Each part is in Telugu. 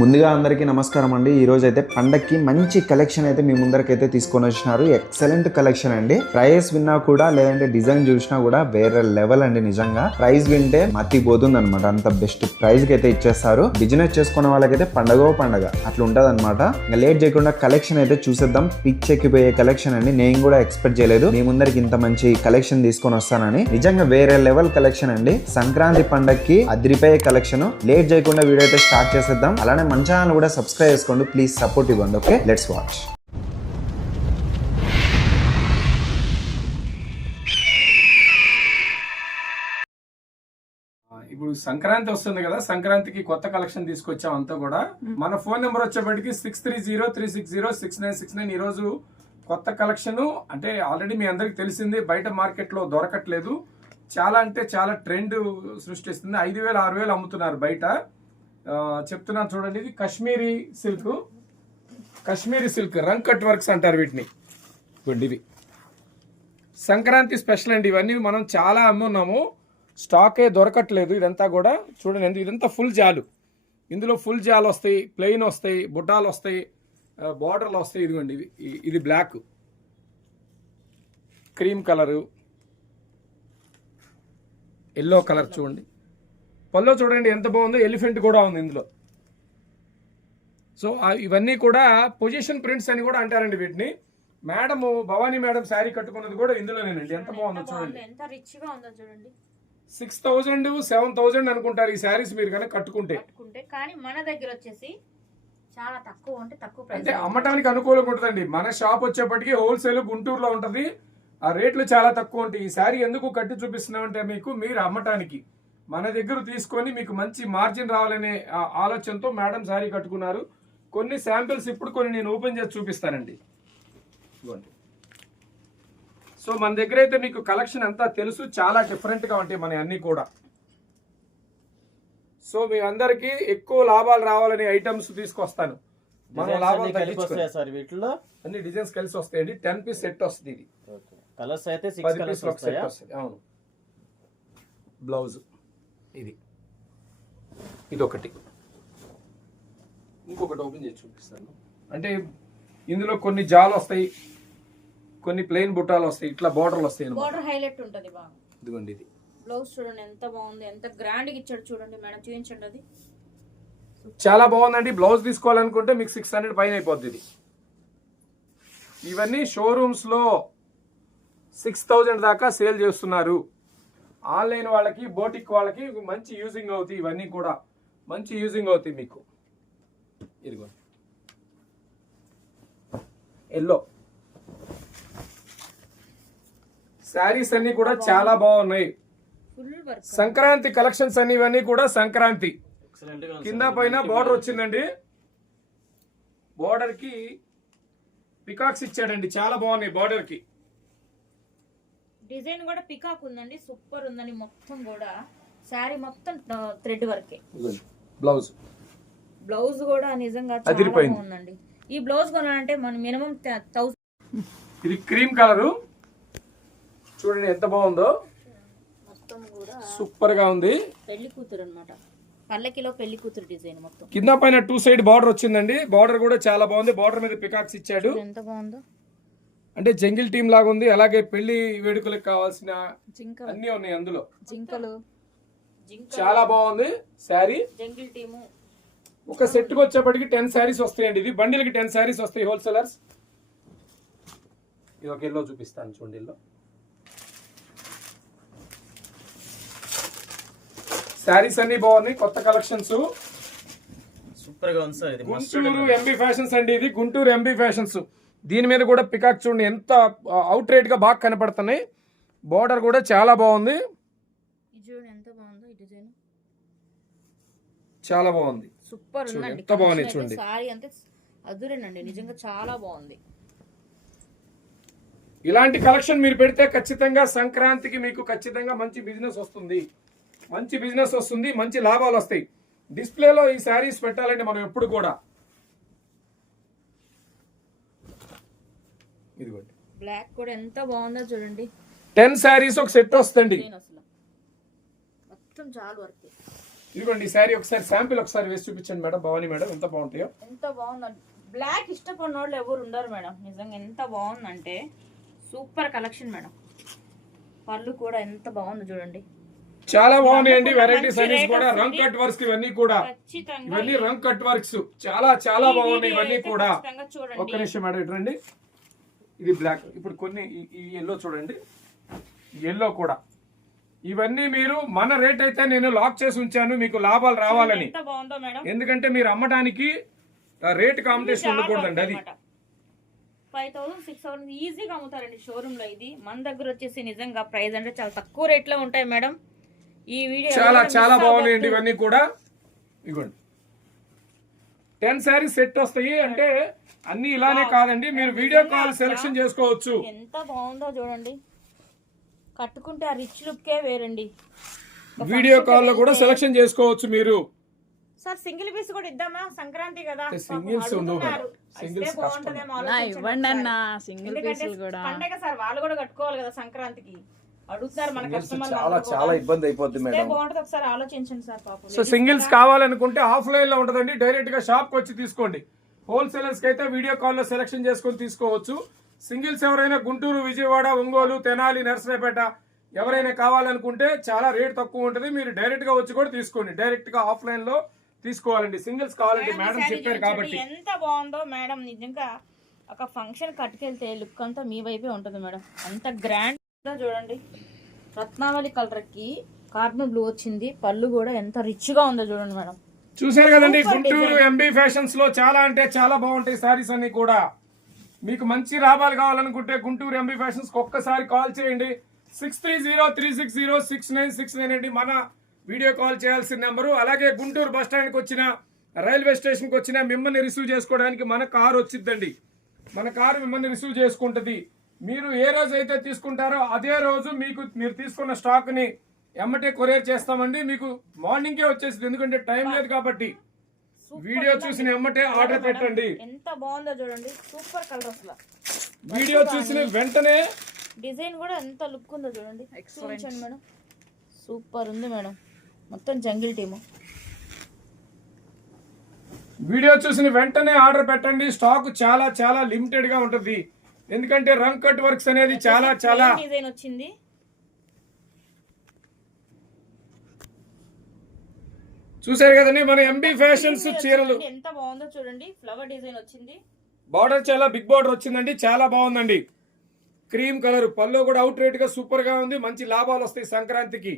ముందుగా అందరికీ నమస్కారం అండి. ఈ రోజు అయితే పండక్కి మంచి కలెక్షన్ అయితే మీ ముందరకైతే తీసుకొని వచ్చినారు. ఎక్సలెంట్ కలెక్షన్ అండి. ప్రైస్ విన్నా కూడా లేదంటే డిజైన్ చూసినా కూడా వేరే లెవెల్ అండి. నిజంగా ప్రైస్ వింటే మతిపోతుంది అనమాట. అంత బెస్ట్ ప్రైస్ కి అయితే ఇచ్చేస్తారు. బిజినెస్ చేసుకునే వాళ్ళకైతే పండగ అట్లా ఉంటది అనమాట. ఇంకా లేట్ చేయకుండా కలెక్షన్ అయితే చూసేద్దాం. పిచ్ ఎక్కిపోయే కలెక్షన్ అండి. నేను కూడా ఎక్స్పెక్ట్ చేయలేదు మీ ముందరికి ఇంత మంచి కలెక్షన్ తీసుకొని వస్తానని. నిజంగా వేరే లెవెల్ కలెక్షన్ అండి. సంక్రాంతి పండగకి అదిరిపోయే కలెక్షన్. లేట్ చేయకుండా వీడియో అయితే స్టార్ట్ చేసేద్దాం. అలానే మన ఛానల్ కూడా సబ్స్క్రైబ్ చేసుకోండి. ప్లీజ్ సపోర్ట్ ఇవ్వండి. Okay, let's watch. ఇప్పుడు సంక్రాంతి వస్తుంది కదా, సంక్రాంతికి కొత్త కలెక్షన్ తీసుకొచ్చాం అంతా కూడా. మన ఫోన్ నెంబర్ వచ్చేప్పటికి 6303606969. ఈ రోజు కొత్త కలెక్షన్ అంటే ఆల్రెడీ మీ అందరికి తెలిసింది, బయట మార్కెట్ లో దొరకట్లేదు. చాలా అంటే చాలా ట్రెండ్ సృష్టిస్తుంది. 5000 6000 అమ్ముతున్నారు బయట. చెప్తున్నాను చూడండి, ఇది కాశ్మీరీ సిల్క్ రంగ్ కట్ వర్క్స్ అంటారు వీటిని. ఇవి సంక్రాంతి స్పెషల్ అండి. ఇవన్నీ మనం చాలా అమ్మున్నాము, స్టాకే దొరకట్లేదు. ఇదంతా కూడా చూడండి, ఇదంతా ఫుల్ జాలు. ఇందులో ఫుల్ జాలు వస్తాయి, ప్లెయిన్ వస్తాయి, బుట్టాలు వస్తాయి, బార్డర్లు వస్తాయి. ఇదిగోండి, ఇది black, cream colour, yellow colour. చూడండి పల్లో చూడండి ఎంత బాగుందో. ఎలిఫెంట్ కూడా ఉంది ఇందులో. సో ఇవన్నీ కూడా పొజిషన్ ప్రింట్స్ అని కూడా అంటారండి వీటిని. మేడం భవానీ మేడం శారీ కట్టుకున్నది కూడా ఇందులోనేనండి. ఎంత బాగుందో చూడండి. 6000 7000 అనుకుంటారు ఈ శారీస్ మీరు కనుక కట్టుకుంటే. కానీ మన దగ్గర వచ్చేసి చాలా తక్కువ, అంటే తక్కువ ప్రైస్, అంటే అమ్మటానికి అనుకూలంగా ఉంటుందండి. మన షాప్ వచ్చేప్పటికి హోల్సేల్ గుంటూరులో ఉంటది. ఆ రేట్లు చాలా తక్కువ ఉంటాయి. ఈ శారీ ఎందుకు కట్టి చూపిస్తున్నామంటే మీరు అమ్మటానికి మన దగ్గర తీసుకొని మీకు మంచి మార్జిన్ రావాలనే ఆలోచనతో మేడం శారీ కట్టుకున్నారు. కొన్ని శాంపిల్స్ ఇప్పుడు కొన్ని నేను ఓపెన్ చేసి చూపిస్తానండి. సో మన దగ్గర అయితే మీకు కలెక్షన్ అంతా తెలుసు, చాలా డిఫరెంట్ గా ఉంటాయి మన అన్ని కూడా. సో మీ అందరికి ఎక్కువ లాభాలు రావాలనే ఐటమ్స్ తీసుకొస్తాను. మనం లాభాలు వీటిలో అన్ని డిజైన్స్ కలిసి వస్తాయండి. 10 పీస్ సెట్ వస్తుంది. ఇది కలర్స్ అయితే 10 పీస్ సెట్ వస్తుంది. అవును, బ్లౌజ్ ఇది ఒకటి, ఇంకొకటి ఓపెన్ చేసి చూపిస్తాను. అంటే ఇందులో కొన్ని జాలు వస్తాయి, కొన్ని ప్లెయిన్ బుట్టాలు వస్తాయి, ఇట్లా బోర్డర్లు వస్తాయి. బోర్డర్ హైలైట్ ఉంటది బాగా. ఇదిగోండి, ఇది బ్లౌజ్ చూడండి ఎంత బాగుంది, ఎంత గ్రాండ్ గా ఇచ్చాడు చూడండి. మేడం చూపించండి, అది చాలా బాగుందండి. బ్లౌజ్ తీసుకోవాలనుకుంటే మీకు 600 పైన అయిపోద్ది. ఇది ఇవన్నీ షోరూమ్స్ లో 6000 దాకా సేల్ చేస్తున్నారు. ఆన్లైన్ వాళ్ళకి, బోటిక్ వాళ్ళకి మంచి యూజింగ్ అవుతాయి. ఇవన్నీ కూడా మంచి యూజింగ్ అవుతాయి మీకు. ఇదిగో ఎల్లో శారీస్ అన్ని కూడా చాలా బాగున్నాయి. సంక్రాంతి కలెక్షన్స్ అన్ని ఇవన్నీ కూడా సంక్రాంతి. కింద పైన బార్డర్ వచ్చిందండి. బార్డర్ కి పికాక్స్ ఇచ్చాడండి, చాలా బాగున్నాయి. బార్డర్ కి డిజైన్ కూడా పికాక్ ఉందండి, సూపర్ ఉందండి. మొత్తం కూడా శారీ మొత్తం థ్రెడ్ వర్కే. బ్లౌజ్ కూడా నిజంగా చాలా బాగుందండి. ఈ బ్లౌజ్ కొనాలంటే మనం మినిమం 1000. ఇది క్రీమ్ కలర్ చూడండి ఎంత బాగుందో. మొత్తం కూడా సూపర్ గా ఉంది. పెళ్లి కూతురు అన్నమాట, పల్లకిలో పెళ్లి కూతురు డిజైన్. మొత్తం కింద పైన 2 సైడ్ బార్డర్ వచ్చిందండి. బార్డర్ కూడా చాలా బాగుంది. బార్డర్ మీద పికాక్స్ ఇచ్చాడు. ఎంత బాగుందో, అంటే జంగిల్ టీమ్ లాగా ఉంది. అలాగే పెళ్లి వేడుకలకు కావాల్సిన అన్ని ఉన్నాయి అందులో. జింకలు చాలా బాగుంది శారీ. జంగిల్ టీము ఒక సెట్ కి వచ్చేప్పటికి 10 శారీస్ వస్తాయండి. ఇది బండిల్కి 10 శారీస్ వస్తాయి హోల్సేలర్స్. ఇది ఒక ఎల్లో చూపిస్తాను చూడండి. ఎల్లో శారీస్ అన్ని బాగున్నాయి, కొత్త కలెక్షన్స్. సూపర్ గా ఉంది సార్. ఇది గుంటూరు ఎంబీ ఫ్యాషన్స్ అండి. ఇది గుంటూరు ఎంబీ ఫ్యాషన్స్. దీని మీద కూడా పికాక్ చూడండి ఎంత అవుట్ రేట్ గా బాగా కనపడుతున్నాయి. బోర్డర్ కూడా చాలా బాగుంది. ఎంత బాగుందో ఈ డిజైన్, చాలా బాగుంది. సూపర్ ఉందండి. ఎంత బాగుంది చూడండి. సారీ అంతే అదురేనండి, నిజంగా చాలా బాగుంది. ఇలాంటి కలెక్షన్ మీరు పెడితే ఖచ్చితంగా సంక్రాంతికి మీకు ఖచ్చితంగా మంచి బిజినెస్ వస్తుంది. మంచి లాభాలు వస్తాయి. డిస్ప్లేలో ఈ శారీస్ పెట్టాలంటే మనం ఎప్పుడు కూడా ఇదిగోండి, బ్లాక్ కూడా ఎంత బాగుందో చూడండి. 10 శారీస్ ఒక సెట్ వస్తుంది. మొత్తం చాలా వర్క్. ఇదిగోండి ఈ శారీ ఒకసారి శాంపిల్ ఒకసారి వేసి చూపించండి మేడం, భవానీ మేడం ఎంత బాగుంటాయో. ఎంత బాగుందండి, బ్లాక్ ఇష్టపడిన వాళ్ళు ఎవరు ఉండరు మేడం. నిజంగా ఎంత బాగుందంటే సూపర్ కలెక్షన్ మేడం. పళ్ళు కూడా ఎంత బాగుంది చూడండి, చాలా బాగున్నాయండి వెరైటీస్ అన్ని కూడా. రంగ్ కట్ వర్క్స్ ఇవన్నీ కూడా, ఖచ్చితంగా ఇవన్నీ రంగ్ కట్ వర్క్స్ చాలా చాలా బాగున్నాయి ఇవన్నీ కూడా. చూడండి. ఒక్క నిమిషం మేడం ఇట్రండి. ఇది బ్లాక్, ఇప్పుడు కొన్ని ఈ ఎల్లో చూడండి, ఎల్లో కూడా. ఇవన్నీ మీరు మన రేట్ అయితే నేను లాక్ చేసి ఉంచాను మీకు లాభాలు రావాలని. ఎంత బాగుందో మేడం, ఎందుకంటే మీరు అమ్మడానికి రేట్ కాంపిటీషన్ ఉండకూడదండి. అది 5,000 6,000 ఈజీగా అమ్ముతారండి షోరూమ్ లో. ఇది మన దగ్గర వచ్చేసి నిజంగా ప్రైస్ అంటే చాలా తక్కువ రేట్ లో ఉంటాయి మేడం. ఈ వీడియో చాలా చాలా బాగున్నాయండి ఇవన్నీ కూడా. ఇదిగోండి 10 శారీస్ సెట్ వస్తాయి. అంటే అన్ని ఇలానే కాదండి, మీరు వీడియో కాల్ సెలెక్షన్ చేసుకోవచ్చు. ఎంత బాగుందో చూడండి, కట్టుకుంటే ఆ రిచ్ లుక్కే వేరండి. వీడియో కాల్ లో కూడా సెలెక్షన్ చేసుకోవచ్చు మీరు. సార్ సింగిల్ పీస్ కూడా ఇద్దామా, సంక్రాంతి కదా. సింగిల్స్ ఉండవు మేడం, సింగిల్స్ ఇవ్వండి అన్న సింగిల్ పీసులు కూడా. పండగ సార్ వాళ్ళు కూడా కట్టుకోవాలి కదా సంక్రాంతికి, అడుగుతారు మన కస్టమర్. చాలా చాలా ఇబ్బంది అయిపోద్ది మేడం. బాగుంటది, ఒకసారి ఆలోచించండి సార్ పాపం. సో సింగిల్స్ కావాలనుకుంటే ఆఫ్లైన్ లో ఉంటదండి, డైరెక్ట్ గా షాప్ కి వచ్చి తీసుకోండి. హోల్సేలర్స్ కి అయితే వీడియో కాల్ లో సెలెక్షన్ చేసుకొని తీసుకోవచ్చు. సింగిల్స్ ఎవరైనా గుంటూరు, విజయవాడ, ఒంగోలు, తెనాలి, నర్సరావుపేట ఎవరైనా కావాలనుకుంటే చాలా రేట్ తక్కువ ఉంటుంది. మీరు డైరెక్ట్ గా వచ్చి కూడా తీసుకోండి, డైరెక్ట్ గా ఆఫ్లైన్ లో తీసుకోవాలండి. సింగిల్స్ కావాలంటే మేడం చెప్పారు కాబట్టి. ఎంత బాగుందో మేడం, నిజంగా ఒక ఫంక్షన్ కట్టుకెళ్తే లుక్ అంతా మీ వైపే ఉంటుంది మేడం. అంత గ్రాండ్ గా చూడండి. రత్నావళి కలర్ కి కార్బన్ బ్లూ వచ్చింది, పళ్ళు కూడా ఎంత రిచ్ గా ఉందో చూడండి మేడం. చూసారు కదండి, గుంటూరు ఎంబీ ఫ్యాషన్స్ లో చాలా అంటే చాలా బాగుంటాయి సారీస్ అన్ని కూడా. మీకు మంచి లాభాలు కావాలనుకుంటే గుంటూరు ఎంబీ ఫ్యాషన్స్ కి ఒక్కసారి కాల్ చేయండి. 6303606969 అండి మన వీడియో కాల్ చేయాల్సిన నెంబరు. అలాగే గుంటూరు బస్ స్టాండ్ కి వచ్చిన, రైల్వే స్టేషన్ కి వచ్చిన మిమ్మల్ని రిసీవ్ చేసుకోవడానికి మన కారు వచ్చిద్దండి. మన కారు మిమ్మల్ని రిసీవ్ చేసుకుంటది. మీరు ఏ రోజు అయితే తీసుకుంటారో అదే రోజు మీకు మీరు తీసుకున్న స్టాక్ ని ఎమ్మటే కొరియర్ చేస్తామండి. మీకు మార్నింగ్ కే వచ్చేసింది, ఎందుకంటే టైం లేదు కాబట్టి. వీడియో చూసిన ఎమ్మటే ఆర్డర్ పెట్టండి. ఎంత బాగుందో చూడండి, సూపర్ కలర్ అసలు. వీడియో చూసిన వెంటనే డిజైన్ కూడా ఎంత లుక్ ఉందో చూడండి. చూపించండి మేడం, సూపర్ ఉంది మేడం. మొత్తం జంగిల్ టీము. వీడియో చూసిన వెంటనే ఆర్డర్ పెట్టండి. స్టాక్ చాలా చాలా లిమిటెడ్ గా ఉంటుంది, ఎందుకంటే రంగ్ కట్ వర్క్స్ అనేది చాలా చాలా డిజైన్ వచ్చింది. చూసారు కదండి మన ఎంబీ ఫ్యాషన్స్ చీరలు. ఎంత బాగుందో చూడండి, ఫ్లవర్ డిజైన్ వచ్చింది. బార్డర్ చాలా బిగ్ బార్డర్ వచ్చిందండి, చాలా బాగుందండి. క్రీమ్ కలర్, పళ్ళు కూడా అవుట్ రేట్ గా సూపర్ గా ఉంది. మంచి లాభాలు వస్తాయి సంక్రాంతికి.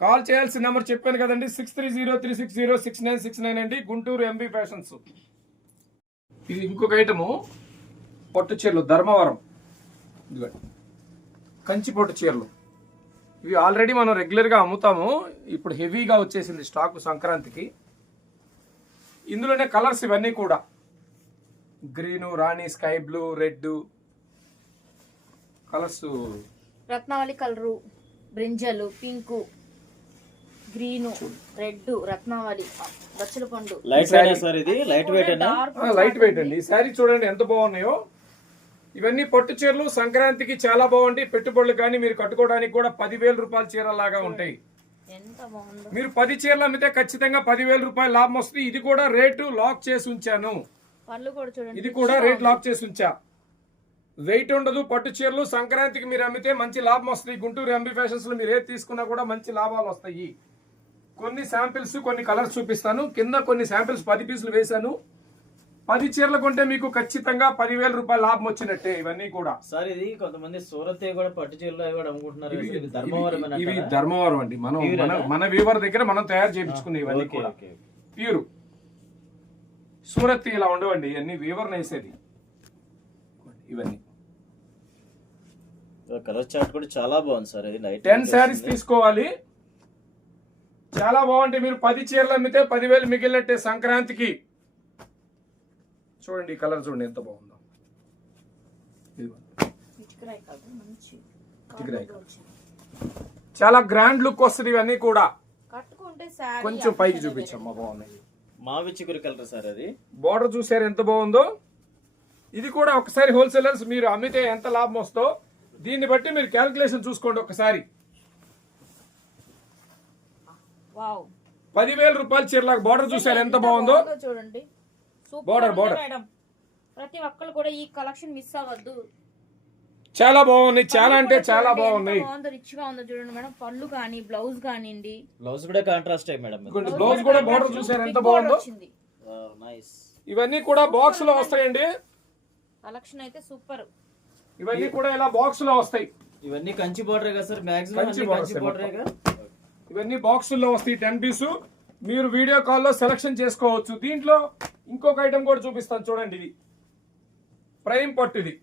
కాల్ చేయాల్సిన నెంబర్ చెప్పాను కదండి, 6303606969 అండి, గుంటూరు ఎంబీ ఫ్యాషన్స్. ఇది ఇంకొక ఐటము, పొట్టు చీరలు ధర్మవరం, కంచి పొట్టు చీరలు. ఇవి ఆల్రెడీ మనం రెగ్యులర్ గా అమ్ముతాము, ఇప్పుడు హెవీగా వచ్చేసింది స్టాక్ సంక్రాంతికి. ఇందులోనే కలర్స్ ఇవన్నీ కూడా, గ్రీను, రాణి, స్కై బ్లూ, రెడ్ కలర్స్. రత్నావళి colour, brinjal, pink, green, red, రత్నావళి, బచ్చల పండు. లైట్ వెయిట్ సార్, ఇది లైట్ వెయిట్ లైట్ వెయిట్ అండి. ఈ శారీ చూడండి ఎంత బాగున్నాయో. ఇవన్నీ పట్టు చీరలు సంక్రాంతికి చాలా బాగుంటాయి. పెట్టుబడులు కానీ మీరు కట్టుకోవడానికి కూడా 10,000 రూపాయల చీరలాగా ఉంటాయి. ఎంత బాగుందో. మీరు 10 చీరలు అమ్మితే ఖచ్చితంగా 10,000 రూపాయల లాభం వస్తుంది. ఇది కూడా రేటు లాక్ చేసి ఉంచాను. పళ్ళు కూడా చూడండి, ఇది కూడా రేట్ లాక్ చేసి ఉంచా. వెయిట్ ఉండదు. పట్టు చీరలు సంక్రాంతికి మీరు అమ్మితే మంచి లాభం వస్తుంది. గుంటూరు ఎంబీ ఫ్యాషన్స్ లో మీరు ఏది తీసుకున్నా కూడా మంచి లాభాలు వస్తాయి. కొన్ని శాంపిల్స్, కొన్ని కలర్స్ చూపిస్తాను. కింద కొన్ని శాంపిల్స్ 10 పీసులు వేశాను. 10 చీరలు కొంటే మీకు ఖచ్చితంగా 10,000 రూపాయల లాభం వచ్చినట్టే. ఇవన్నీ కూడా సార్, ఇది కొంతమంది సూరత్ కూడా పట్టు చీరలు అవి కూడా అమ్ముకుంటున్నారు. ఇది ధర్మవరం ఇవి ధర్మవరం అండి. మన వీవర్ దగ్గర మనం తయారు చేయించుకునే ఇవన్నీ కూడా ప్యూర్. సూరత్ ఇలా ఉండవండి, అన్ని వీవర్ వేసేది ఇవన్నీ. కలర్ చార్ట్ కూడా చాలా బాగుంది సార్. ఇది లైట్ 10 శారీస్ తీసుకోవాలి, చాలా బాగుంటాయి. మీరు 10 చీరలు అమ్మితే 10,000 మిగిలినట్టే సంక్రాంతికి. చూడండి ఈ కలర్ చూడండి ఎంత బాగుందో. చాలా గ్రాండ్ లుక్ వస్తుంది ఇవన్నీ కూడా. కట్టుకుంటే కొంచెం పైకి చూపించమ్మా, బాగున్నాయి. మావి చిగురు కలర్ సార్. అది బార్డర్ చూసారు ఎంత బాగుందో. ఇది కూడా ఒకసారి హోల్సేలర్స్ మీరు అమ్మితే ఎంత లాభం వస్తో దీన్ని బట్టి మీరు క్యాల్కులేషన్ చూసుకోండి ఒకసారి. వావ్. 10,000 రూపాయల చీరలకు బార్డర్ చూసారు ఎంత బాగుందో. చూడండి Border, సూపర్ border. మేడం. ప్రతి ఒక్కరు కూడా ఈ కలెక్షన్ మిస్ అవ్వద్దు. చాలా బాగున్నాయి, చాలా అంటే చాలా బాగున్నాయి. రిచ్ గా ఉందో చూడండి మేడం. పళ్ళు కానీ బ్లౌజ్ కానివ్వండి, బ్లౌజ్ కూడా కాంట్రాస్ట్ మేడం. బ్లౌజ్ కూడా బార్డర్ చూసారు ఎంత బాగుందో. నైస్. ఇవన్నీ కూడా బాక్స్ లో వస్తాయండి. కలెక్షన్ అయితే సూపర్. ఇవన్నీ కూడా ఇలా బాక్స్ లో వస్తాయి. ఇవన్నీ కంచి బోర్డరే కదా సార్? మాక్సిమం కంచి కంచి బోర్డరేగా. ఇవన్నీ బాక్సుల్లో వస్తాయి 10 పీసు. మీరు వీడియో కాల్లో సెలక్షన్ చేసుకోవచ్చు. దీంట్లో ఇంకొక ఐటమ్ కూడా చూపిస్తాను చూడండి. ఇది ప్రైమ్ పట్టు, ఇది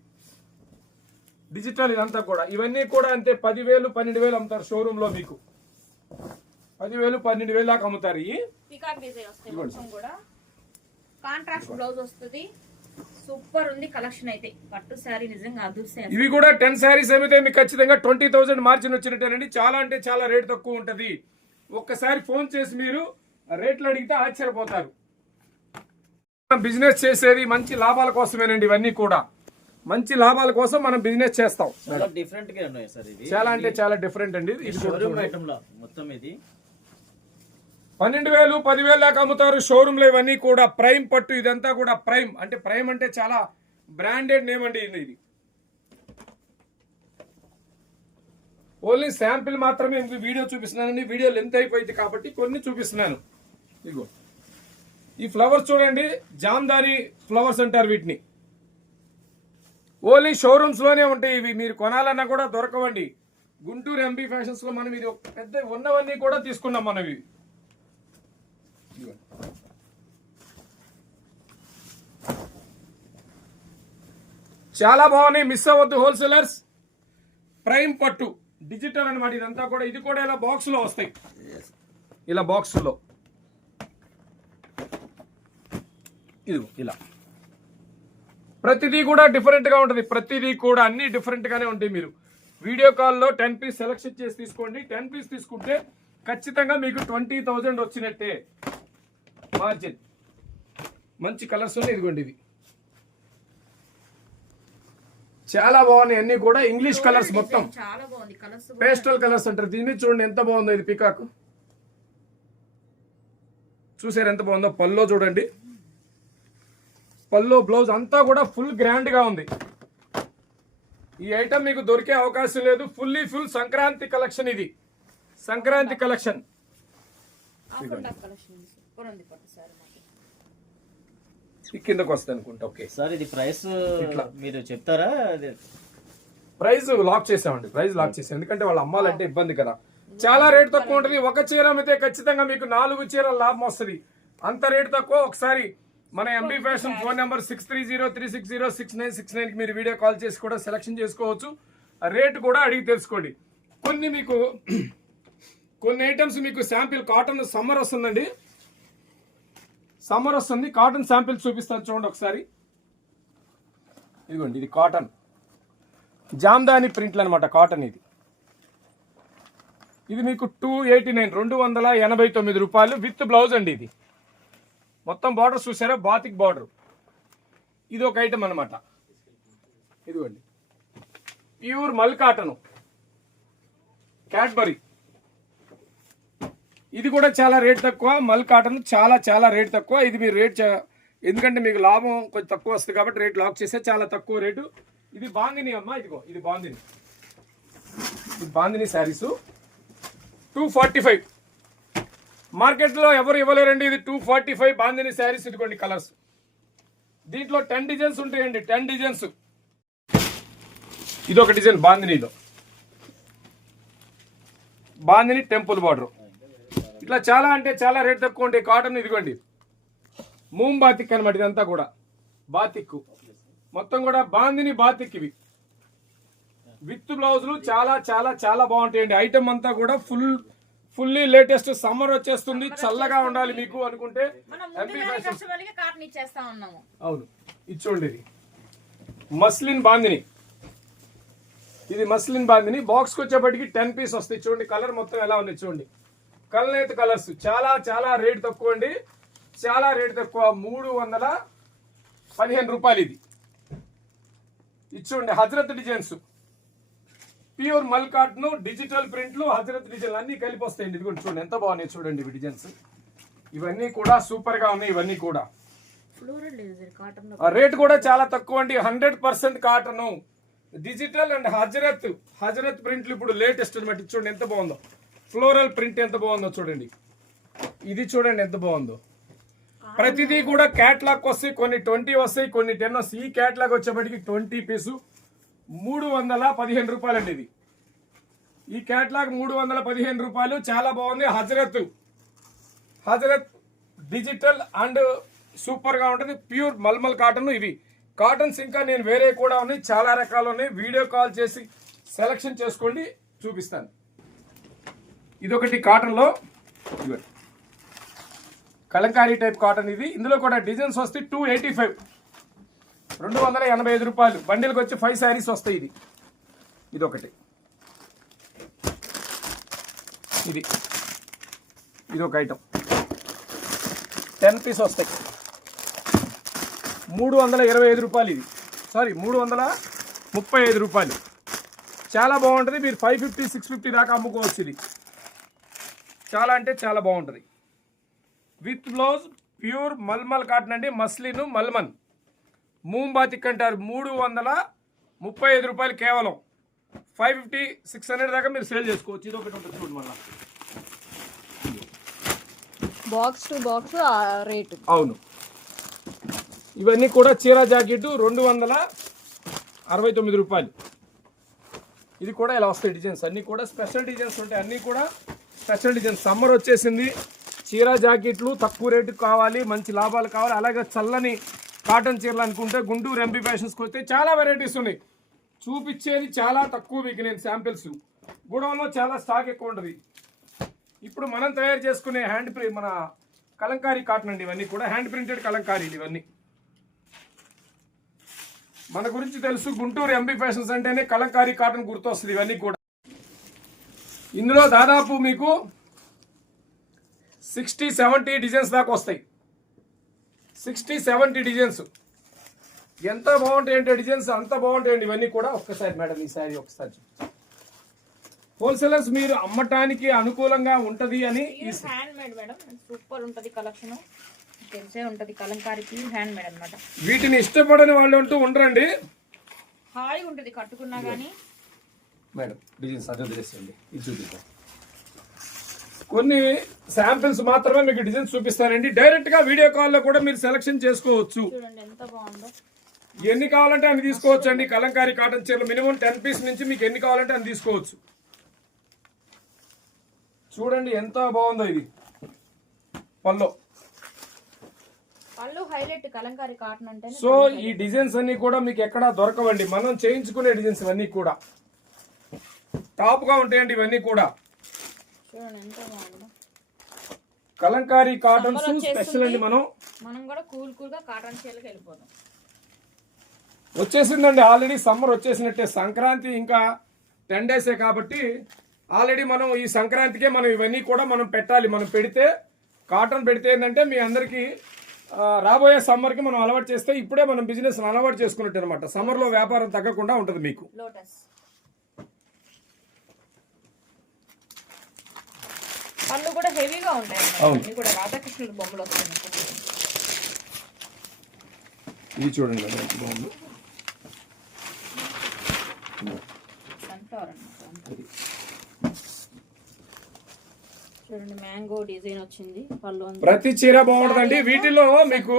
డిజిటల్, ఇదంతా కూడా. ఇవన్నీ కూడా అంతే 10,000 12,000 అమ్ముతారు షోరూమ్ లో. మీకు 10,000 12,000 దాకా అమ్ముతారు. ఈ పికాక్ డిజైన్ వస్తాయి మొత్తం కూడా. కాంట్రాస్ట్ బ్లౌజ్ వస్తుంది. సూపర్ ఉంది కలెక్షన్ అయితే. పట్టు శారీ నిజంగా అదృష్టం. ఇవి కూడా 10 శారీస్ అమ్మితే మీకు ఖచ్చితంగా 20,000 మార్జిన్ వచ్చినట్టేనండి. చాలా అంటే చాలా రేట్ తక్కువ ఉంటది. ఒక్కసారి ఫోన్ చేసి మీరు రేట్లు అడిగితే ఆశ్చర్యపోతారు. బిజినెస్ చేసేది మంచి లాభాల కోసమేనండి. ఇవన్నీ కూడా మంచి లాభాల కోసం మనం బిజినెస్ చేస్తాం. చాలా డిఫరెంట్ గా ఉన్నాయి సార్. ఇది చాలా అంటే చాలా డిఫరెంట్ అండి. ఇది షోరూమ్ ఐటమ్ లా మొత్తం ఇది 12,000 10,000 దాకా అమ్ముతారు షోరూమ్ లో. ఇవన్నీ కూడా ప్రైమ్ పట్టు. ఇదంతా కూడా ప్రైమ్ అంటే ప్రైమ్ అంటే చాలా బ్రాండెడ్ నేమ్ అండి. ఇది ఓన్లీ శాంపిల్ మాత్రమే మీకు వీడియో చూపిస్తున్నానండి. వీడియో లెంత్ అయిపోయింది కాబట్టి కొన్ని చూపిస్తున్నాను. ఇదిగో ఈ ఫ్లవర్స్ చూడండి, జామ్దాని ఫ్లవర్స్ అంటారు వీటిని. ఓన్లీ షోరూమ్స్ లోనే ఉంటాయి ఇవి. మీరు కొనాలన్నా కూడా దొరకవండి. గుంటూరు ఎంపీ ఫ్యాషన్స్ లో మనం ఇది ఒక పెద్ద ఉన్నవన్నీ కూడా తీసుకున్నాం మనం. ఇవి చాలా బాగున్నాయి, మిస్ అవ్వద్దు హోల్సేలర్స్. ప్రైమ్ పట్టు డిజిటల్ అనమాట ఇదంతా కూడా. ఇది కూడా ఇలా బాక్స్ లో వస్తాయి. ఇలా బాక్స్ లో ఇది ఇలా ప్రతిదీ కూడా డిఫరెంట్ గా ఉంటుంది. ప్రతిదీ కూడా అన్ని డిఫరెంట్ గానే ఉంటాయి. మీరు వీడియో కాల్లో 10 పీస్ సెలెక్షన్ చేసి తీసుకోండి. 10 పీస్ తీసుకుంటే ఖచ్చితంగా మీకు 20,000 వచ్చినట్టే మార్జిన్. మంచి కలర్స్ ఉన్నాయి. ఇదిగోండి ఇది చాలా బాగున్నాయి. అన్ని కూడా ఇంగ్లీష్ కలర్స్ మొత్తం. చాలా బాగుంది కలర్స్. పేస్టల్ కలర్స్ అంటారు దీన్ని. చూడండి ఎంత బాగుందో ఇది. పికాక్ చూసారు ఎంత బాగుందో. పల్లో చూడండి, పల్లో బ్లౌజ్ అంతా కూడా ఫుల్ గ్రాండ్ గా ఉంది. ఈ ఐటమ్ మీకు దొరికే అవకాశం లేదు. Full Sankranti collection. ఇది సంక్రాంతి కలెక్షన్. కిందకు వస్తాయి అనుకుంటా. ఓకే సార్ ఇది ప్రైస్ మీరు చెప్తారా? ప్రైస్ లాక్ చేసామండి. ప్రైస్ లాక్ చేసాం ఎందుకంటే వాళ్ళు అమ్మాలంటే ఇబ్బంది కదా. చాలా రేట్ తక్కువ ఉంటుంది. ఒక చీర అమ్మితే ఖచ్చితంగా మీకు 4 చీరల లాభం వస్తుంది. అంత రేట్ తక్కువ. ఒకసారి మన ఎంబీ ఫ్యాషన్ ఫోన్ నెంబర్ 6303606969 కి మీరు వీడియో కాల్ చేసి కూడా సెలెక్షన్ చేసుకోవచ్చు. రేట్ కూడా అడిగి తెలుసుకోండి. కొన్ని ఐటమ్స్ మీకు శాంపిల్ కాటన్ సమ్మర్ వస్తుందండి. సమ్మర్ వస్తుంది. కాటన్ శాంపిల్ చూపిస్తాను చూడండి ఒకసారి. ఇదిగోండి ఇది కాటన్ జామ్దాని ప్రింట్లు అనమాట. కాటన్ ఇది మీకు 289 రూపాయలు విత్ బ్లౌజ్ అండి. ఇది మొత్తం బార్డర్ చూసారా, బాతిక్ బార్డర్. ఇది ఒక ఐటమ్ అనమాట. ఇదిగోండి ప్యూర్ మల్ కాటన్ క్యాడ్బరీ. ఇది కూడా చాలా రేట్ తక్కువ. మల్ కాటన్ చాలా రేట్ తక్కువ. ఇది మీరు రేట్ ఎందుకంటే మీకు లాభం కొంచెం తక్కువ వస్తుంది కాబట్టి రేట్ లాక్ చేస్తే చాలా తక్కువ రేటు. ఇది బాందిని అమ్మా. ఇదిగో ఇది బాందిని. ఇది బాందిని శారీస్ 245. మార్కెట్లో ఎవరు ఇవ్వలేరండి. ఇది 245 బాందిని శారీస్. ఇదిగోండి కలర్స్. దీంట్లో 10 డిజైన్స్ ఉంటాయండి. 10 డిజైన్స్. ఇది ఒక డిజైన్ బాందినిలో. Bandhani temple border. ఇట్లా చాలా అంటే చాలా రేట్ తక్కువ ఉంటాయి. కాటన్ ఇదిగోండి మూమ్ బాతిక్ అనమాట. ఇదంతా కూడా బాతిక్ మొత్తం కూడా బాందిని బాతిక్. ఇవి విత్ బ్లౌజులు చాలా బాగుంటాయండి. ఐటమ్ అంతా కూడా ఫుల్లీ లేటెస్ట్. సమ్మర్ వచ్చేస్తుంది, చల్లగా ఉండాలి మీకు అనుకుంటే అవును. ఇది చూడండి ఇది మస్లిన్ బాందిని. ఇది మస్లిన్ బాందిని. బాక్స్కి వచ్చేప్పటికి 10 పీస్ వస్తాయి. చూడండి కలర్ మొత్తం ఎలా ఉంది చూడండి. కలనేత కలర్స్. చాలా రేట్ తక్కువ అండి. చాలా రేట్ తక్కువ. 315 రూపాయలు. ఇది చూడండి హజరత్ డిజైన్స్. ప్యూర్ మల్ కాటన్ డిజిటల్ ప్రింట్లు హజరత్ డిజైన్లు అన్ని కలిపి వస్తాయండి. ఇది కూడా చూడండి ఎంత బాగున్నాయి చూడండి ఇవి డిజైన్స్. ఇవన్నీ కూడా సూపర్ గా ఉన్నాయి. ఇవన్నీ కూడా ఫ్లోరల్ లేదు కాటన్ లో. రేట్ కూడా చాలా తక్కువ అండి. 100% కాటన్, డిజిటల్ అండ్ హజరత్ ప్రింట్లు ఇప్పుడు లేటెస్ట్ అనమాట. చూడండి ఎంత బాగుందో, ఫ్లోరల్ ప్రింట్ ఎంత బాగుందో చూడండి. ఇది చూడండి ఎంత బాగుందో. ప్రతిదీ కూడా క్యాట్లాగ్ వస్తాయి, కొన్ని 20 వస్తాయి, కొన్ని 10 వస్తాయి. ఈ క్యాట్లాగ్ వచ్చేప్పటికి 20 పీసు 315 రూపాయలు అండి. ఇది ఈ క్యాట్లాగ్ 315 రూపాయలు. చాలా బాగుంది. హజరత్ డిజిటల్ అండ్ సూపర్ గా ఉంటుంది. ప్యూర్ మల్మల్ కాటన్. ఇవి కాటన్స్ ఇంకా నేను వేరే కూడా ఉన్నాయి, చాలా రకాలు ఉన్నాయి. వీడియో కాల్ చేసి సెలెక్షన్ చేసుకోండి, చూపిస్తాను. ఇదొకటి కాటన్ లో కలంకారీ టైప్ కాటన్. ఇది ఇందులో కూడా డిజైన్స్ వస్తాయి. 285 285 రూపాయలు. బండిల్కి వచ్చి 5 శారీస్ వస్తాయి. ఇదొకటి. ఇది ఒక ఐటమ్ 10 పీస్ వస్తాయి. 325 రూపాయలు. ఇది 335 రూపాయలు. చాలా బాగుంటుంది. మీరు 550 650 దాకా అమ్ముకోవచ్చు. ఇది చాలా అంటే చాలా బాగుంటుంది. విత్ బ్లౌజ్ ప్యూర్ మల్మల్ కాటన్ అండి. మస్లిన్ మల్మన్ మూంబాతిక్ అంటారు. 335 రూపాయలు కేవలం. 550 600 దాకా మీరు సేల్ చేసుకోవచ్చు. ఇది ఒకటి ఉంటుంది చూడండి. మళ్ళీ బాక్స్ టు బాక్స్ రేటు. అవును. ఇవన్నీ కూడా చీర జాకెట్ 269 రూపాయలు. ఇది కూడా ఇలా వస్తాయి డిజైన్స్. అన్నీ కూడా స్పెషల్ డిజైన్స్ ఉంటాయి. అన్నీ కూడా స్పెషల్ డిజైన్స్. సమ్మర్ వచ్చేసింది. చీర జాకెట్లు తక్కువ రేటుకు కావాలి, మంచి లాభాలు కావాలి. అలాగే చల్లని కాటన్ చీరలు అనుకుంటే గుంటూరు ఎంపీ ఫ్యాషన్స్కి వస్తే చాలా వెరైటీస్ ఉన్నాయి. చూపించేది చాలా తక్కువ. మీకు నేను శాంపిల్స్ గూడౌన్లో చాలా స్టాక్ ఎక్కువ ఉంటుంది. ఇప్పుడు మనం తయారు చేసుకునే మన కలంకారీ కాటన్ అండి. ఇవన్నీ కూడా హ్యాండ్ ప్రింటెడ్ కలంకారీలు. ఇవన్నీ మన గురించి తెలుసు. గుంటూరు ఎంపీ ఫ్యాషన్స్ అంటేనే కలంకారీ కాటన్ గుర్తొస్తుంది. ఇవన్నీ కూడా ఇందులో దాదాపు మీకు 60-70 డిజైన్స్ దాకా వస్తాయి. 60-70 డిజైన్స్. ఎంత బాగుంటాయంటే డిజైన్స్ అంత బాగుంటాయండి. ఇవన్నీ కూడా ఒక్కసారి మేడం ఈ శారీ ఒకసారి హోల్సేలర్స్ మీరు అమ్మటానికి అనుకూలంగా ఉంటది అని. హ్యాండ్ మేడ్ మేడం, సూపర్ ఉంటది కలెక్షన్. తెలిసే ఉంటది కలంకారీ ప్యూర్ హ్యాండ్ మేడ్ అన్నమాట. వీటిని ఇష్టపడని వాళ్ళు అంటూ ఉండరండి. హాయిగా ఉంటది కట్టుకున్నా గానీ. మేడం డిజైన్స్ అదే తెలిసండి. ఇది చూపిస్తాం. కొన్ని శాంపిల్స్ మాత్రమే మీకు డిజైన్స్ చూపిస్తానండి. డైరెక్ట్ గా వీడియో కాల్లో కూడా మీరు సెలెక్షన్ చేసుకోవచ్చు. చూడండి ఎంత బాగుందో. ఎన్ని కావాలంటే అన్ని తీసుకోవచ్చు అండి. కలంకారీ కాటన్ చీరలు మినిమం 10 పీస్ నుంచి మీకు ఎన్ని కావాలంటే అన్ని తీసుకోవచ్చు. చూడండి ఎంత బాగుందో. ఇది పళ్ళు హైలైట్ కలంకారీ కాటన్ అంటే. సో ఈ డిజైన్స్ అన్ని కూడా మీకు ఎక్కడా దొరకవండి. మనం చేయించుకునే డిజైన్స్ ఇవన్నీ కూడా టాప్ గా ఉంటాయండి. ఇవన్నీ కూడా చూడండి ఎంత బాగుందో. కలంకారీ కాటన్స్ స్పెషల్ అండి. మనం కూడా కూల్ గా కాటన్ చీరలకు వెళ్ళిపోతాం. వచ్చేసిందండి ఆల్రెడీ. సమ్మర్ వచ్చేసినట్టే. సంక్రాంతి ఇంకా 10 డేసే కాబట్టి ఆల్రెడీ మనం ఈ సంక్రాంతికే మనం ఇవన్నీ కూడా మనం పెట్టాలి. మనం పెడితే కాటన్ పెడితే ఏంటంటే మీ అందరికీ రాబోయే సమ్మర్కి మనం అలవాటు చేస్తే ఇప్పుడే మనం బిజినెస్ అలవాటు చేసుకున్నట్టు అనమాట. సమ్మర్లో వ్యాపారం తగ్గకుండా ఉంటుంది మీకు. లోటస్ పళ్ళు కూడా హెవీగా ఉంటాయి. అన్ని కూడా రాధాకృష్ణుడు బొమ్మలు వస్తాయి. ఇది చూడండి ఎంత బాగుంది. సన్ఫ్లవర్ అన్నమాట. చూడండి మ్యాంగో డిజైన్ వచ్చింది. పళ్ళు ప్రతి చీర బాగుంటుందండి. వీటిలో మీకు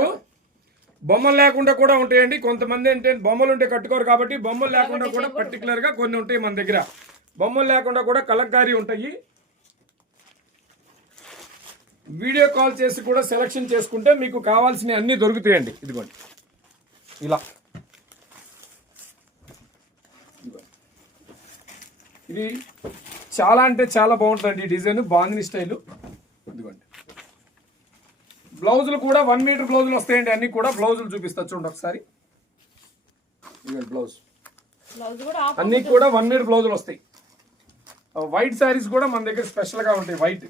బొమ్మలు లేకుండా కూడా ఉంటాయండి. కొంతమంది అంటే బొమ్మలు ఉంటే కట్టుకోరు కాబట్టి బొమ్మలు లేకుండా కూడా పర్టికులర్ గా కొన్ని ఉంటాయి మన దగ్గర. బొమ్మలు లేకుండా కూడా కలంకారీ ఉంటాయి. వీడియో కాల్ చేసి కూడా సెలెక్షన్ చేసుకుంటే మీకు కావాల్సినవి అన్ని దొరుకుతాయండి. ఇదిగోండి ఇలా. ఇది చాలా అంటే చాలా బాగుంటుందండి. ఈ డిజైన్ బాందిని స్టైల్. ఇదిగోండి బ్లౌజులు కూడా 1 మీటర్ బ్లౌజులు వస్తాయండి. అన్ని కూడా బ్లౌజులు చూపిస్తా చూడండి ఒకసారి. ఇదిగోండి బ్లౌజ్ అన్ని కూడా 1 మీటర్ బ్లౌజులు వస్తాయి. వైట్ శారీస్ కూడా మన దగ్గర స్పెషల్ గా ఉంటాయి. వైట్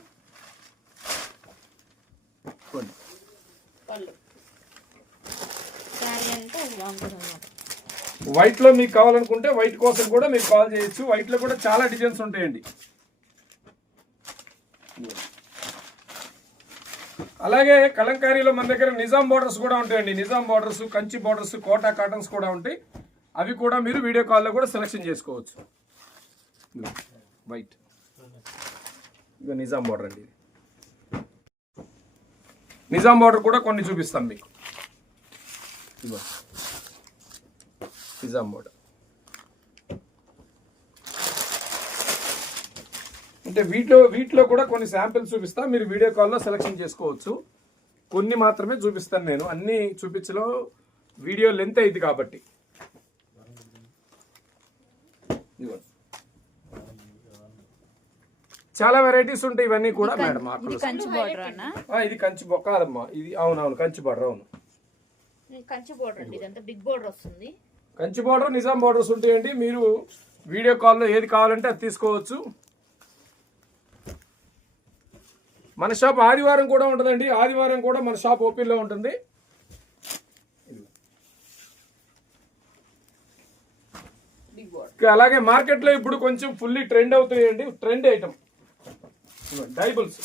వైట్ లో మీకు కావాలనుకుంటే వైట్ కోసం కూడా మీరు కాల్ చేయొచ్చు. వైట్ లో కూడా చాలా డిజైన్స్ ఉంటాయండి. అలాగే కలంకారీలో మన దగ్గర నిజాం బోర్డర్స్ కూడా ఉంటాయండి. Nizam borders, Kanchi borders, Kota cottons కూడా ఉంటాయి. అవి కూడా మీరు వీడియో కాల్లో కూడా సెలెక్షన్ చేసుకోవచ్చు. వైట్ ఇక నిజాం బోర్డర్ అండి. నిజాం బోర్డర్ కూడా కొన్ని చూపిస్తాం మీకు. ఇదిగో నిజాం బోర్డర్ అంటే వీటిలో కూడా కొన్ని శాంపిల్స్ చూపిస్తా, మీరు వీడియో కాల్లో సెలెక్షన్ చేసుకోవచ్చు. కొన్ని మాత్రమే చూపిస్తాను నేను, అన్ని చూపించలో వీడియో లెంత్ అయింది కాబట్టి. చాలా వెరైటీస్ ఉంటాయి ఇవన్నీ కూడా మేడం. కంచి బోర్డర్ అన్న ఇది కంచి కాదమ్మా, ఇది అవునవును కంచి బోర్డర్. అవును కంచి బోర్డర్ అండి, ఇదంతా బిగ్ బోర్డర్ వస్తుంది. కంచి బోర్డర్, నిజాం బోర్డర్స్ ఉంటాయండి. మీరు వీడియో కాల్లో ఏది కావాలంటే అది తీసుకోవచ్చు. మన షాప్ ఆదివారం కూడా ఉంటుందండి. ఆదివారం కూడా మన షాప్ ఓపెన్లో ఉంటుంది. అలాగే మార్కెట్లో ఇప్పుడు కొంచెం ఫుల్లీ ట్రెండ్ అవుతాయండి. ట్రెండ్ ఐటమ్ డైబుల్స్,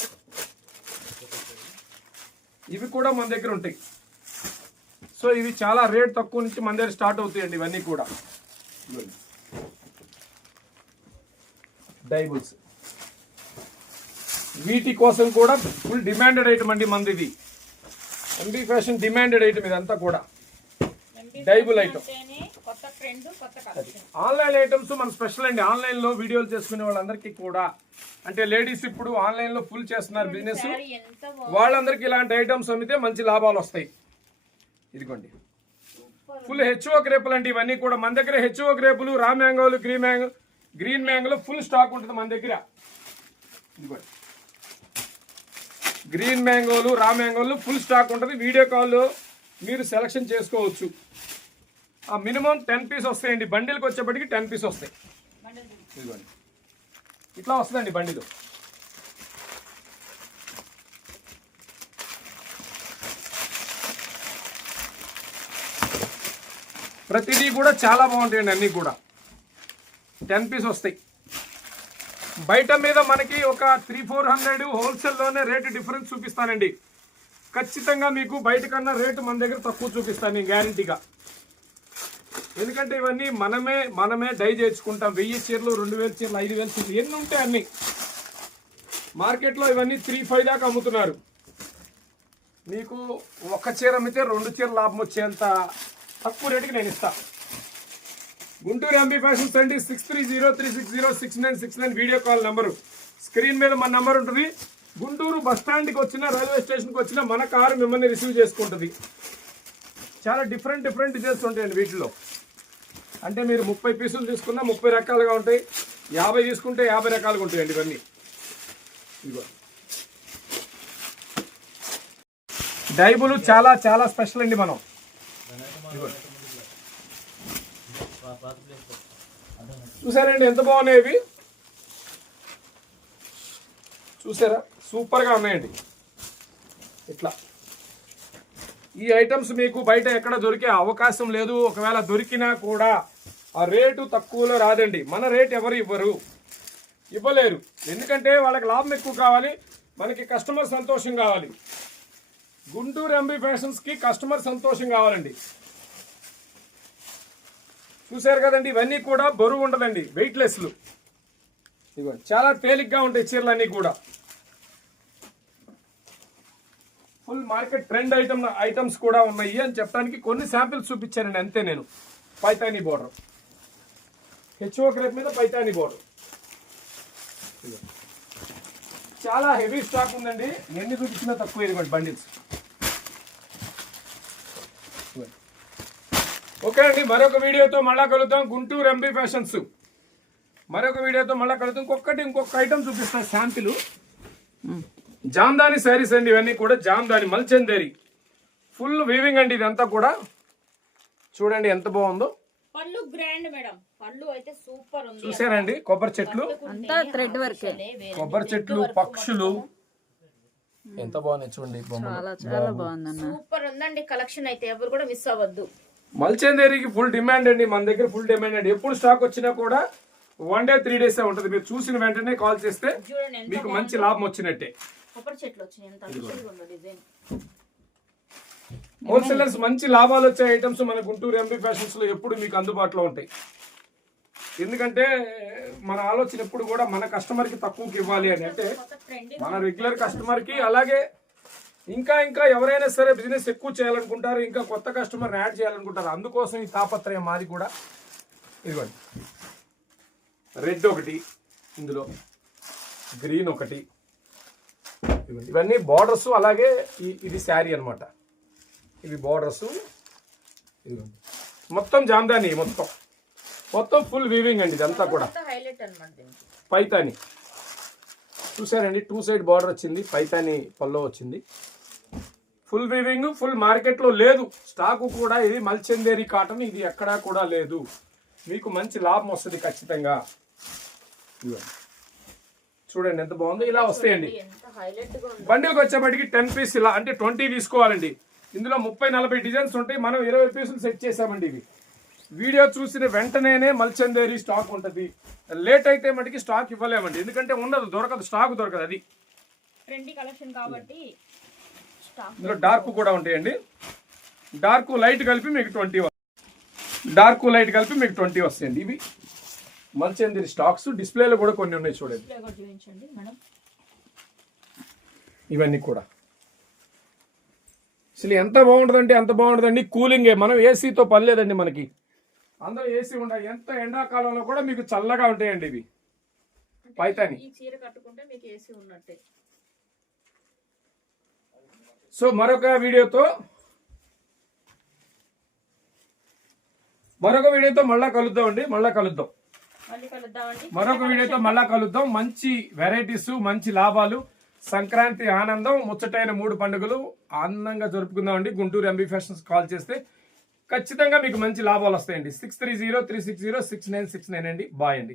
ఇవి కూడా మన దగ్గర ఉంటాయి. సో ఇవి చాలా రేట్ తక్కువ నుంచి మన దగ్గర స్టార్ట్ అవుతాయండి. ఇవన్నీ కూడా డైబుల్స్, వీటి కోసం కూడా ఫుల్ డిమాండెడ్ ఐటమ్ అండి మనది. ఇది ఎంబీ ఫ్యాషన్ డిమాండెడ్ ఐటమ్ ఇదంతా కూడా డైబుల్ ఐటమ్. కొత్త ట్రెండ్, కొత్త కలెక్షన్. ఆన్లైన్ ఐటమ్స్ మన స్పెషల్ అండి. ఆన్లైన్ లో వీడియోలు చేసుకునే వాళ్ళందరికీ కూడా, అంటే లేడీస్ ఇప్పుడు ఆన్లైన్ లో ఫుల్ చేస్తున్నారు బిజినెస్, వాళ్ళందరికీ ఇలాంటి ఐటమ్స్ అమ్మితే మంచి లాభాలు వస్తాయి. ఇదిగోండి ఫుల్ హెచ్ఓ గ్రేపులు అండి. ఇవన్నీ కూడా మన దగ్గర హెచ్ఓ గ్రేపులు, రా మ్యాంగోలు, గ్రీన్ మ్యాంగోలు ఫుల్ స్టాక్ ఉంటుంది మన దగ్గర. ఇదిగోండి గ్రీన్ మ్యాంగోలు, రా మ్యాంగోలు ఫుల్ స్టాక్ ఉంటుంది. వీడియో కాల్లో మీరు సెలెక్షన్ చేసుకోవచ్చు. మినిమం 10 పీస్ వస్తాయండి. బండిల్కి వచ్చేప్పటికి 10 పీస్ వస్తాయి. ఇదిగోండి ఇట్లా వస్తుందండి బండిలో. ప్రతిదీ కూడా చాలా బాగుంటాయండి. అన్నీ కూడా 10 పీస్ వస్తాయి. బయట మీద మనకి ఒక 300-400 హోల్సేల్లోనే రేటు డిఫరెన్స్ చూపిస్తానండి. ఖచ్చితంగా మీకు బయట కన్నా రేటు మన దగ్గర తక్కువ చూపిస్తాను నేను గ్యారంటీగా. ఎందుకంటే ఇవన్నీ మనమే డై చేసుకుంటాం. 1000 చీరలు, 2000 చీరలు, 5000 చీరలు ఎన్ని ఉంటాయి అన్ని. మార్కెట్లో ఇవన్నీ 3-5 దాకా అమ్ముతున్నారు. మీకు ఒక చీర అమ్మితే 2 చీర లాభం వచ్చేంత తక్కువ రేటుకి నేను ఇస్తా. గుంటూరు ఎంబీ ఫ్యాషన్స్ అండి. 6303606969 వీడియో కాల్ నెంబరు. స్క్రీన్ మీద మన నెంబర్ ఉంటుంది. గుంటూరు బస్ స్టాండ్కి వచ్చినా, రైల్వే స్టేషన్కి వచ్చినా మన కారు మిమ్మల్ని రిసీవ్ చేసుకుంటుంది. చాలా డిఫరెంట్ డిజైన్స్ ఉంటాయండి వీటిలో. అంటే మీరు 30 పీసులు తీసుకున్నా 30 రకాలుగా ఉంటాయి. 50 తీసుకుంటే 50 రకాలుగా ఉంటాయండి ఇవన్నీ. ఇదిగో డైబులు చాలా చాలా స్పెషల్ అండి. మనం చూసారండి ఎంత బాగున్నాయి ఇవి. చూసారా సూపర్గా ఉన్నాయండి. ఇట్లా ఈ ఐటమ్స్ మీకు బయట ఎక్కడ దొరికే అవకాశం లేదు. ఒకవేళ దొరికినా కూడా ఆ రేటు తక్కువలో రాదండి. మన రేట్ ఎవరు ఇవ్వలేరు. ఎందుకంటే వాళ్ళకి లాభం ఎక్కువ కావాలి, మనకి కస్టమర్ సంతోషం కావాలి. గుంటూరు ఎంబీ ఫ్యాషన్స్కి కస్టమర్ సంతోషం కావాలండి. చూసారు కదండి ఇవన్నీ కూడా బరువు ఉండదండి, వెయిట్లెస్లు. ఇవ్వండి చాలా తేలిగ్గా ఉంటాయి చీరలు అన్నీ కూడా. ఫుల్ మార్కెట్ ట్రెండ్ ఐటమ్స్ కూడా ఉన్నాయి అని చెప్పడానికి కొన్ని శాంపిల్స్ చూపించానండి అంతే నేను. పైతానీ బోర్డర్, హెచ్ఓ క్రేప్ మీద పైతానీ బోర్డర్. చాలా హెవీ స్టాక్ ఉందండి. ఎన్ని చూపించినా తక్కువ. ఇదిగోండి బండిల్స్. ఓకే అండి, మరొక వీడియోతో మళ్ళా కలుద్దాం. గుంటూరు ఎంబీ ఫ్యాషన్స్ మరొక వీడియోతో మళ్ళా కలుద్దాం. ఇంకొక ఐటమ్ చూపిస్తాను శాంపిల్. జామ్దాని శారీస్ అండి. ఇవన్నీ కూడా జామ్దాని మల్చందేరి ఫుల్ వీవింగ్ అండి. ఇదంతా కూడా చూడండి ఎంత బాగుందో. పళ్ళు గ్రాండ్ మేడం, పళ్ళు అయితే సూపర్ ఉంది. చూసారండి కొబ్బరి చెట్లు, అంతా థ్రెడ్ వర్క్. కొబ్బరి చెట్లు, పక్షులు ఎంత బాగున్నాయి చూడండి. చాలా బాగుందన్న. సూపర్ ఉందండి కలెక్షన్ అయితే, ఎవరు కూడా మిస్ అవ్వద్దు. మల్చందేరికి ఫుల్ డిమాండ్ అండి. మన దగ్గర ఫుల్ డిమాండ్ అండి. ఎప్పుడు స్టాక్ వచ్చినా కూడా 1 day 3 days ఉంటుంది. మీరు చూసిన వెంటనే కాల్ చేస్తే మీకు మంచి లాభం వచ్చినట్టే. కొబ్బరి చెట్లు వచ్చినాయి, ఎంత అద్భుతంగా ఉందో డిజైన్. హోల్సేలర్స్ మంచి లాభాలు వచ్చే ఐటమ్స్ మన గుంటూరు ఎంబీ ఫ్యాషన్స్ లో ఎప్పుడు మీకు అందుబాటులో ఉంటాయి. ఎందుకంటే మన ఆలోచన ఎప్పుడు కూడా మన కస్టమర్ కి తక్కువకి ఇవ్వాలి అని, అంటే మన రెగ్యులర్ కస్టమర్ కి, అలాగే ఇంకా ఇంకా ఎవరైనా సరే బిజినెస్ ఎక్కువ చేయాలనుకుంటారు, ఇంకా కొత్త కస్టమర్ యాడ్ చేయాలనుకుంటారు, అందుకోసం ఈ తాపత్రయం మాది కూడా. ఇదిగోండి రెడ్ ఒకటి, ఇందులో గ్రీన్ ఒకటి, ఇవన్నీ బార్డర్స్. అలాగే ఇది శారీ అన్నమాట, ఇవి బార్డర్స్. ఇదిగోండి మొత్తం జామ్దాని, మొత్తం ఫుల్ వీవింగ్ అండి ఇదంతా కూడా. హైలైట్ అన్నమాట దీనికి. పైతాని చూసారండి, 2 సైడ్ బార్డర్ వచ్చింది, పైతాని పల్లో వచ్చింది, ఫుల్ వీవింగ్. ఫుల్ మార్కెట్ లో లేదు స్టాకు కూడా. ఇది మల్చందేరి కాటన్, ఇది ఎక్కడా కూడా లేదు. మీకు మంచి లాభం వస్తుంది ఖచ్చితంగా. ఇదిగోండి చూడండి ఎంత బాగుందో. ఇలా వస్తాయండి. బండిల్కి వచ్చేప్పటికి 10 పీస్ ఇలా, అంటే 20 తీసుకోవాలండి. ఇందులో 30-40 డిజైన్స్ ఉంటాయి. మనం 20 పీసులు సెట్ చేసామండి. ఇవి వీడియో చూసిన వెంటనే మల్చందేరి స్టాక్ ఉంటుంది. లేట్ అయితే మటుకి స్టాక్ ఇవ్వలేమండి, ఎందుకంటే ఉండదు, దొరకదు, స్టాక్ దొరకదు. అది ట్రెండీ కలెక్షన్ కాబట్టి. ఇందులో డార్క్ కూడా ఉంటాయండి. డార్క్ లైట్ కలిపి మీకు 20, డార్క్ లైట్ కలిపి మీకు 20 వస్తాయండి. ఇవి మల్చందేరి స్టాక్స్. డిస్ప్లేలో కూడా కొన్ని ఉన్నాయి చూడండి. చూపించండి మేడం. ఇవన్నీ కూడా అసలు ఎంత బాగుంటుందంటే అంత బాగుంటుందండి. కూలింగే, మనం ఏసీతో పని లేదండి మనకి. అందరూ ఏసీ ఉండాలి. ఎంత ఎండాకాలంలో కూడా మీకు చల్లగా ఉంటాయండి ఇవి. పైతాని ఈ చీర కట్టుకుంటే మీకు ఏసీ ఉన్నట్టే. సో మరొక వీడియోతో మళ్ళా కలుద్దామండి. మరొక వీడియోతో మళ్ళా కలుద్దాం. మంచి వెరైటీస్, మంచి లాభాలు, సంక్రాంతి ఆనందం, ముచ్చటైన 3 పండుగలు ఆనందంగా జరుపుకుందామండి. గుంటూరు ఎంబీ ఫ్యాషన్స్ కాల్ చేస్తే ఖచ్చితంగా మీకు మంచి లాభాలు వస్తాయండి. 630-360-6969 అండి. బాయ్ అండి.